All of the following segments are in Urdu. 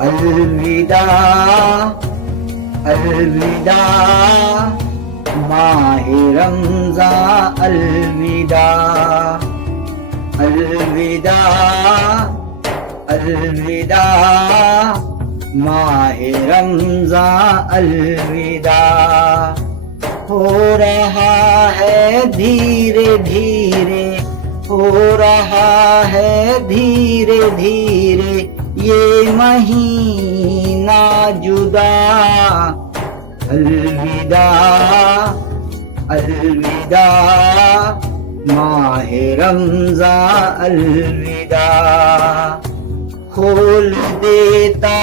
الوداع الوداع ماہ رمضان الوداع الوداع الوداع ماہ رمضان الوداع ہو رہا ہے دھیرے دھیرے ہو رہا ہے دھیرے دھیرے یہ مہینہ جدا الوداع الوداع ماہ رمضان الوداع کھول دیتا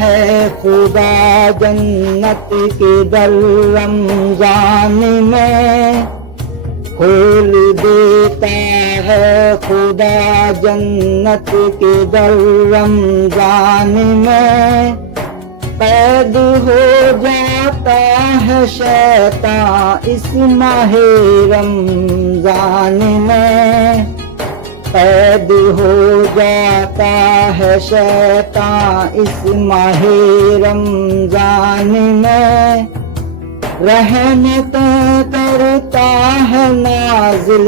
ہے خدا جنت کے در رمضان میں کھول دیتا ہے خدا جنت کے در رمضان میں قید ہو جاتا ہے شیطان اس ماہ رمضان میں قید ہو جاتا ہے شیطان اس ماہ رمضان میں رحمتیں کرتا ہے نازل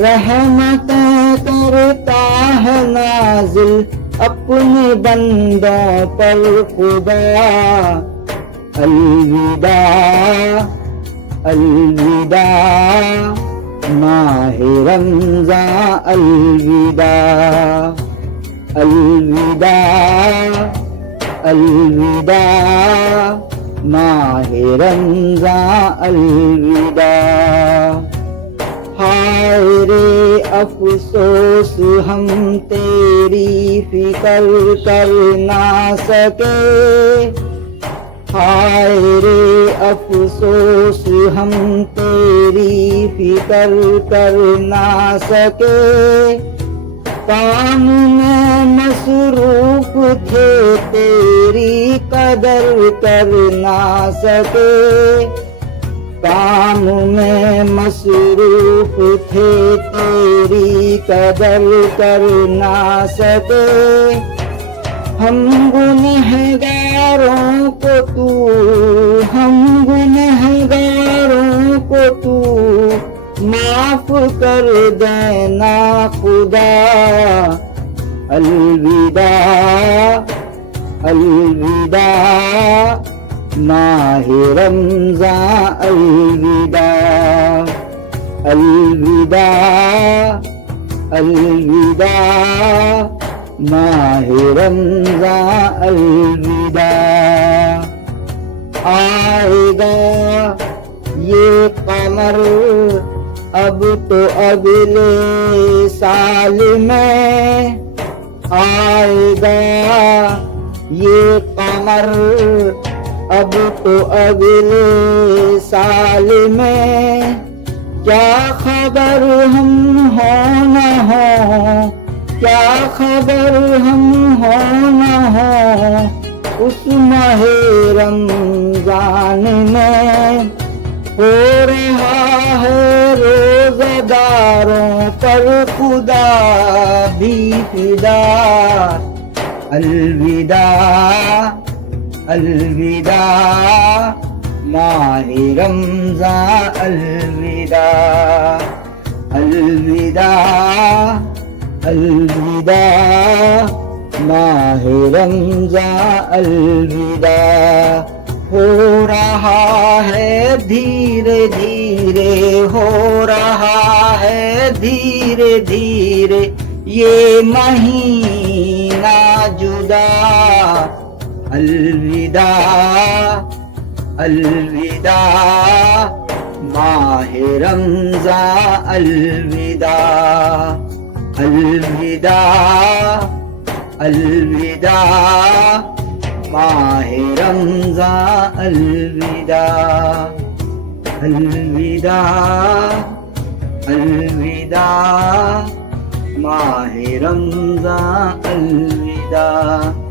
رحمتیں کرتا ہے نازل اپنے بندوں پر خدا الوداع الوداع ماہ رمضان الوداع الوداع الوداع ماہ رمضان الوداع ہائے رے افسوس ہم تیری فکر کر نہ سکے ہائے رے افسوس ہم تیری فکر کر نہ سکے کام میں مصروف تھے تیری قدر کر نہ سکے کام میں مصروف تھے تیری قدر کر نہ سکے ہم گنہگاروں کو تو ہم گنہگاروں کو تو معاف کر دینا خدا الوداع الوداع ماہ رمضان الوداع الوداع الوداع ماہ رمضان الوداع آئے گا یہ قمر اب تو اگلے سال میں آئے گا یہ قمر اب تو اگلے سال میں کیا خبر ہم ہو نہ ہو کیا خبر ہم ہو نہ ہو اس ماہ رمضان میں ہو رہا ہے روزہ داروں پر خدا بھی فدا الوداع الوداع ماہ رمضان الوداع الوداع الوداع ماہ رمضان الوداع ہو رہا ہے دھیرے دھیرے ہو رہا ہے دھیرے دھیرے یہ مہینہ جدا الوداع الوداع ماہ رمضان الوداع الوداع الوداع ماہ رمضان الوداع الوداع الوداع ماہ رمضان الوداع